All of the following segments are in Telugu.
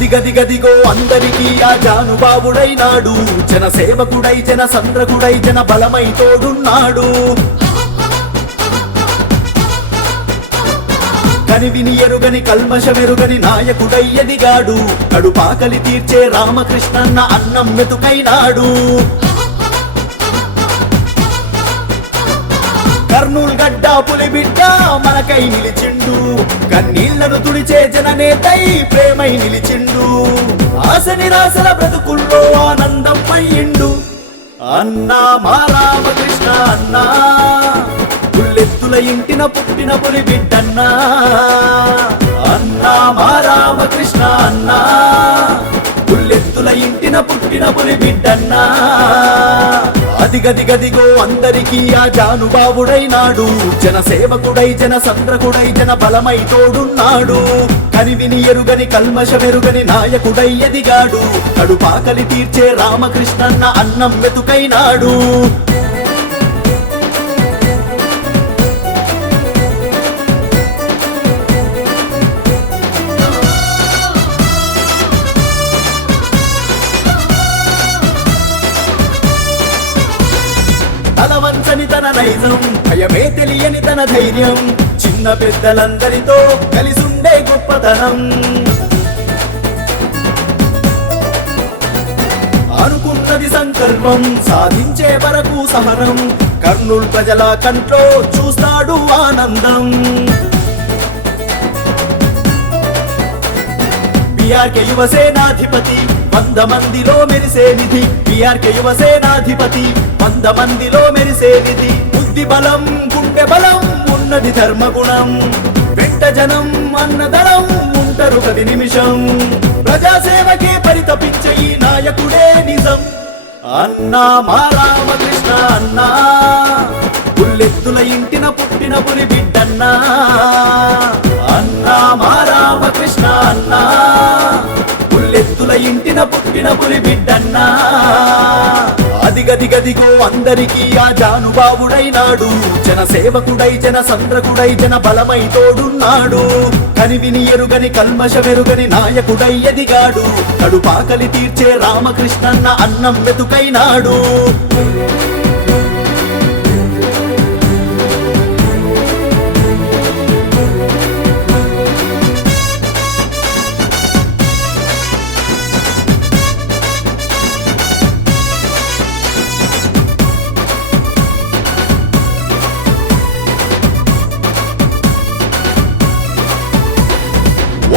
అదిగదిగదిగో అందరికీ ఆ జానుబావుడైనాడు, జన సేవకుడై జన సంద్రకుడై జన బలమై తోడున్నాడు. కనివిని ఎరుగని కల్మషమెరుగని నాయకుడై ఎదిగాడు, కడుపాకలి తీర్చే రామకృష్ణన్న అన్నం మెతుకైనాడు. కర్నూల్ గడ్డ పులిబిడ్డ మనకై నిలిచిండు, కన్నీళ్లను తుడిచే జననేతై ప్రేమై నిలిచిండు. ఆశ నిరాశల బ్రతుకుల్లో ఆనందం అయ్యిండు. అన్నా మా రామకృష్ణ అన్నా, పుల్లెత్తుల ఇంటిన పుట్టిన పులిబిడ్డన్నా. అన్నా మా రామకృష్ణ అన్నా, పుల్లెత్తుల ఇంటిన పుట్టిన పులిబిడ్డన్నా. అదిగదిగదిగో అందరికీ ఆ జానుబావుడైనాడు, జన సేవకుడై జన సంద్రకుడై జన బలమై తోడున్నాడు. కనివిని ఎరుగని కల్మషమెరుగని నాయకుడై ఎదిగాడు, కడుపాకలి తీర్చే రామకృష్ణన్న అన్నం వెతుకైనాడు. తలవంచని తన నైజం, భయమే తెలియని తన ధైర్యం, చిన్న పెద్దలందరితో కలిసుండే గొప్పతనం. అనుకున్నది సంకల్పం, సాధించే వరకు సహనం, కర్నూల్ ప్రజల కంట్లో చూస్తాడు ఆనందం. బిఆర్కే యువసేనాధిపతి 100 మందిలో మెరిసే నిధి, బిఆర్కే యువసేనాధిపతి 100 మందిలో మెరిసే నిధి. బుద్ధి బలం గుండె బలం ఉన్నది ధర్మగుణం, వెంట జనం అన్నదళం ఉంటారు ప్రతి నిమిషం. ప్రజాసేవకే పరితపించే ఈ నాయకుడే నిజం. అన్నా మా రామకృష్ణ అన్నా, పుల్లెత్తుల ఇంటిన పుట్టిన పులిబిడ్డన్నా. అన్నా మా రామకృష్ణ అన్నా, పుల్లెత్తుల ఇంటిన పుట్టిన పులిబిడ్డన్నా. అదిగదిగదిగో అందరికీ ఆ జానుబావుడైనాడు, జన సేవకుడై జన సంద్రకుడై జన బలమై తోడున్నాడు. కనివిని ఎరుగని కల్మషమెరుగని నాయకుడై ఎదిగాడు, కడుపాకలి తీర్చే రామకృష్ణన్న అన్నం వెతుకైనాడు.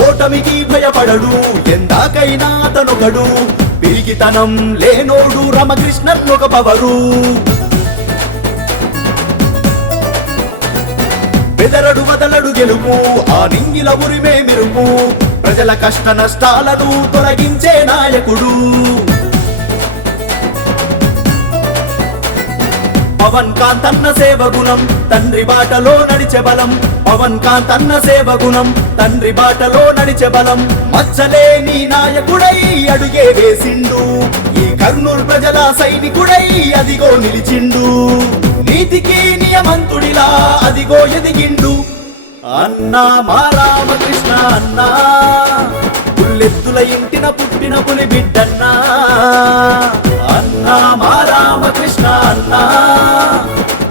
ఓటమికి భయపడడు, ఎందాకైనా అతనొకడు, పిరికితనం లేనోడు రామకృష్ణన్నొక పవరు. బెదరడు వదలడు గెలుపు, ఆ నింగిల ఉరిమే మెరుపు, ప్రజల కష్ట నష్టాలను తొలగించే నాయకుడు. పవన్ కాంతన్న సేవగుణం, తండ్రి బాటలో నడిచే బలం. పవన్ కాంతన్న సేవగుణం, తండ్రి బాటలో నడిచే బలం. మచ్చలేని నాయకుడై అడుగే వేసిండు, ఈ కర్నూలు ప్రజల సైనికుడై అదిగో నిలిచిండు. నీతికి నియమంతుడిలా అదిగో ఎదిగిండు. అన్నా మా రామకృష్ణ అన్నా, పుల్లెత్తుల ఇంటిన పుట్టిన పులిబిడ్డన్నా. అన్నా మా రామకృష్ణ అన్నా,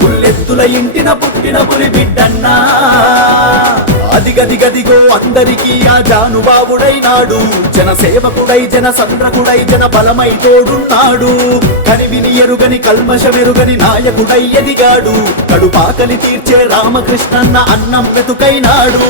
పుల్లెత్తుల ఇంటిన పుట్టిన పులిబిడ్డన్నా. అదిగదిగదిగో అందరికీ ఆ జానుబావుడైనాడు, జన సేవకుడై జన సంద్రకుడై జన బలమై తోడున్నాడు. కనివిని ఎరుగని కల్మషమెరుగని నాయకుడై ఎదిగాడు, కడుపాకలి తీర్చే రామకృష్ణన్న అన్నం వెతుకైనాడు.